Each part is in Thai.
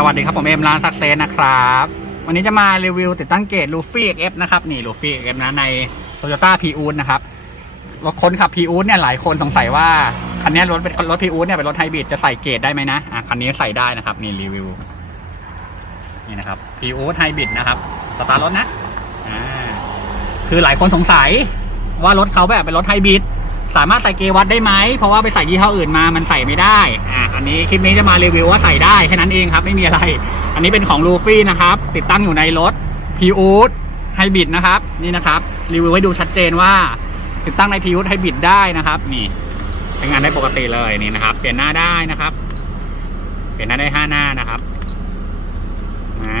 สวัสดีครับผมเอ็มร้านซักเซนนะครับ วันนี้จะมารีวิวติดตั้งเกจลูฟี่ XF นะครับ นี่ลูฟี่ XF นะใน Toyota p ีอูนะครับรถคนขับ p ีอูเนี่ยหลายคนสงสัยว่า คันนี้รถเป็นรถ p ีอูเนี่ยเป็นรถไฮบริดจะใส่เกจได้ไหมนะอะคันนี้ใส่ได้นะครับ นี่รีวิว นี่นะครับ p ีอูไฮบริดนะครับสตาร์รถนะอ่าคือหลายคนสงสัยว่ารถเขาแบบเป็นรถไฮบริด สามารถใส่เกวัดได้ไหม เพราะว่าไปใส่ยี่ห้ออื่นมามันใส่ไม่ได้อ่าอันนี้คลิปนี้จะมารีวิวว่าใส่ได้แค่นั้นเองครับ ไม่มีอะไร อันนี้เป็นของลูฟี่นะครับ ติดตั้งอยู่ในรถพีอูดไฮบริดนะครับ นี่นะครับ รีวิวให้ดูชัดเจนว่า ติดตั้งในพีอูดไฮบริดได้นะครับ นี่ใช้งานได้ปกติเลยนี่นะครับ เปลี่ยนหน้าได้นะครับ เปลี่ยนหน้าได้ห้าหน้านะครับอ่า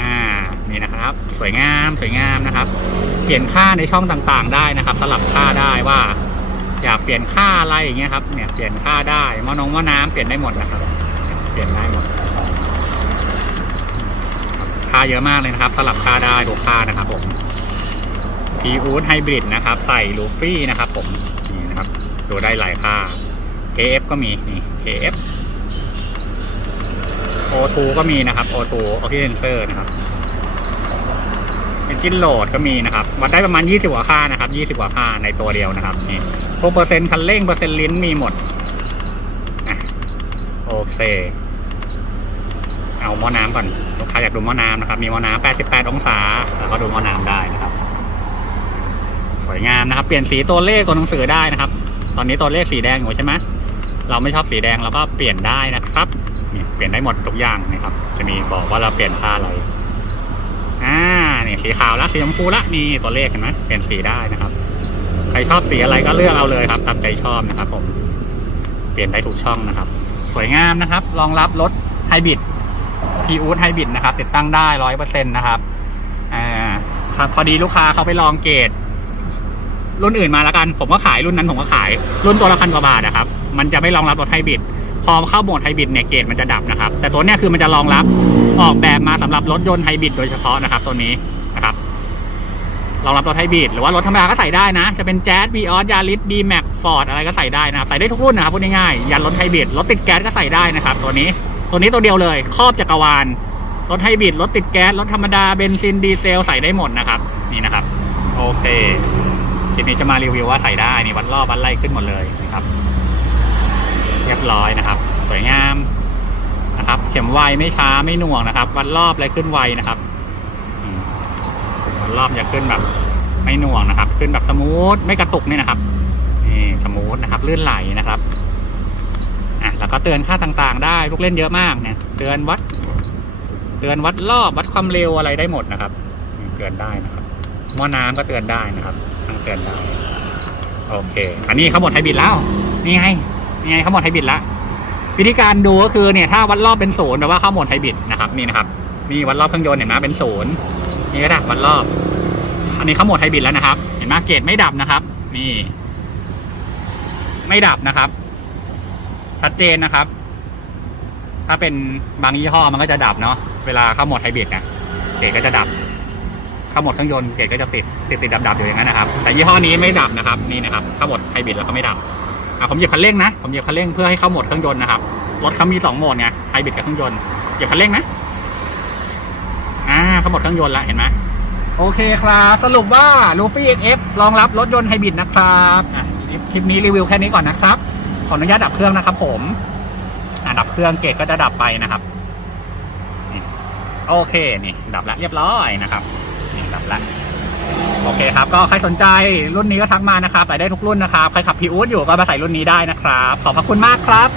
นี่นะครับ สวยงามสวยงามนะครับ เปลี่ยนค่าในช่องต่างๆ ได้นะครับ สลับค่าได้ว่า อยากเปลี่ยนค่าอะไรอย่างเงี้ยครับเนี่ยเปลี่ยนค่าได้ม้อนงม้อน้ำเปลี่ยนได้หมดนะครับ เปลี่ยนได้หมดค่าเยอะมากเลยนะครับสลับค่าได้ดูค่านะครับผมพีอูดไฮบริดนะครับ ใส่ลูฟี่นะครับผมนี่นะครับดูได้หลายค่า AF ก็มีนี่ AF O2 ก็มีนะครับ O2 Oxygencer นะครับ จิ้นโหลดก็มีนะครับ วัดได้ประมาณ 20กว่าค่านะครับ20กว่าค่าในตัวเดียวนะครับนี่พวกเปอร์เซ็นต์คันเร่งเปอร์เซ็นต์ลิ้นมีหมดโอเคเอาหม้อน้ำก่อนลูกค้าอยากดูหม้อน้ำนะครับ มีหม้อน้ำ88 องศา แล้วก็ดูหม้อน้ำได้นะครับ สวยงามนะครับ เปลี่ยนสีตัวเลขตัวหนังสือได้นะครับ ตอนนี้ตัวเลขสีแดงอยู่ใช่ไหมเราไม่ชอบสีแดงเราก็เปลี่ยนได้นะครับเปลี่ยนได้หมดทุกอย่างนะครับ จะมีบอกว่าเราเปลี่ยนค่าอะไรอ่า นี่สีขาวแล้วสีชมพูละนี่ตัวเลขเห็นไหมเปลี่ยนสีได้นะครับ ใครชอบสีอะไรก็เลือกเอาเลยครับตามใจชอบนะครับ ผมเปลี่ยนได้ทุกช่องนะครับ สวยงามนะครับ รองรับรถไฮบริดพีอูดไฮบริดนะครับ ติดตั้งได้ร้อยเปอร์เซ็นต์นะครับอ่าครับพอดีลูกค้าเขาไปลองเกตรุ่นอื่นมาแล้วกัน ผมก็ขายรุ่นนั้นผมก็ขาย รุ่นตัวละพันกว่าบาทนะครับ มันจะไม่รองรับรถไฮบริดพอเข้าโหมดไฮบริดเนี่ยเกรดมันจะดับนะครับ แต่ตัวเนี้ยคือมันจะรองรับออกแบบมาสำหรับรถยนต์ไฮบริดโดยเฉพาะนะครับตัวนี้ รับรองรับรถไฮบริดหรือว่ารถธรรมดาก็ใส่ได้นะ จะเป็นแจ๊สบีออสยาริสบีแม็กฟอร์ดอะไรก็ใส่ได้นะครับใส่ได้ทุกรุ่นนะครับพูดง่ายๆยันรถไฮบริดรถติดแก๊สก็ใส่ได้นะครับตัวนี้ตัวนี้ตัวเดียวเลย ครอบจักรวาลรถไฮบริดรถติดแก๊สรถธรรมดาเบนซินดีเซลใส่ได้หมดนะครับนี่นะครับโอเคทีนี้จะมารีวิวว่าใส่ได้นี่วัดรอบวัดไล่ขึ้นหมดเลยนะครับ เรียบร้อยนะครับ สวยงามนะครับ เข็มไวไม่ช้าไม่หน่วงนะครับ วัดรอบอะไรขึ้นไวนะครับ รอบอย่าขึ้นแบบไม่หน่วงนะครับ ขึ้นแบบสมูทไม่กระตุกนี่นะครับนี่สมูทนะครับลื่นไหลนะครับอะแล้วก็เตือนค่าต่างๆ ได้ลูกเล่นเยอะมากเนี่ย เตือนวัด เตือนวัดรอบวัดความเร็วอะไรได้หมดนะครับเตือนได้นะครับหม้อน้ำก็เตือนได้นะครับทั้งเตือนได้โอเค อันนี้เขาหมดไฮบริดแล้วนี่ไงนี่ไงเขาหมดไฮบริดละวิธีการดูก็คือเนี่ยถ้าวัดรอบเป็นศูนย์แปลว่าเข้าหมดไฮบริดนะครับนี่นะครับนี่วัดรอบเครื่องยนต์เห็นไหมเป็นศูนย์ นี่ก็ได้วัดรอบ อันนี้เขาโหมดไฮบริดแล้วนะครับ เห็นไหมเกรดไม่ดับนะครับ นี่ ไม่ดับนะครับ ชัดเจนนะครับ ถ้าเป็นบางยี่ห้อมันก็จะดับเนาะ เวลาเข้าโหมดไฮบริดนี่ยเกรดก็จะดับ เข้าโหมดเครื่องยนต์เกรดก็จะติดติดติดดับดับอยู่อย่างนั้นนะครับ แต่ยี่ห้อนี้ไม่ดับนะครับ นี่นะครับ เข้าโหมดไฮบริดแล้วก็ไม่ดับอะผมเหยียบคันเร่งนะ ผมเหยียบคันเร่งเพื่อให้เข้าโหมดเครื่องยนต์นะครับ รถเขามีสองโหมดไง ไฮบริดกับเครื่องยนต์ เหยียบคันเร่งนะ เข้าโหมดเครื่องยนต์ละเห็นไหมโอเคครับ สรุปว่า Luffy XF รองรับรถยนต์ไฮบริดนะครับอะคลิปนี้รีวิวแค่นี้ก่อนนะครับ ขออนุญาตดับเครื่องนะครับ ผมอะดับเครื่องเกตก็จะดับไปนะครับนี่โอเคนี่ ดับละเรียบร้อยนะครับนี่ดับละโอเคครับ ก็ใครสนใจรุ่นนี้ก็ทักมานะครับใส่ได้ทุกรุ่นนะครับ ใครขับพีอูดอยู่ก็มาใส่รุ่นนี้ได้นะครับ ขอบพระคุณมากครับ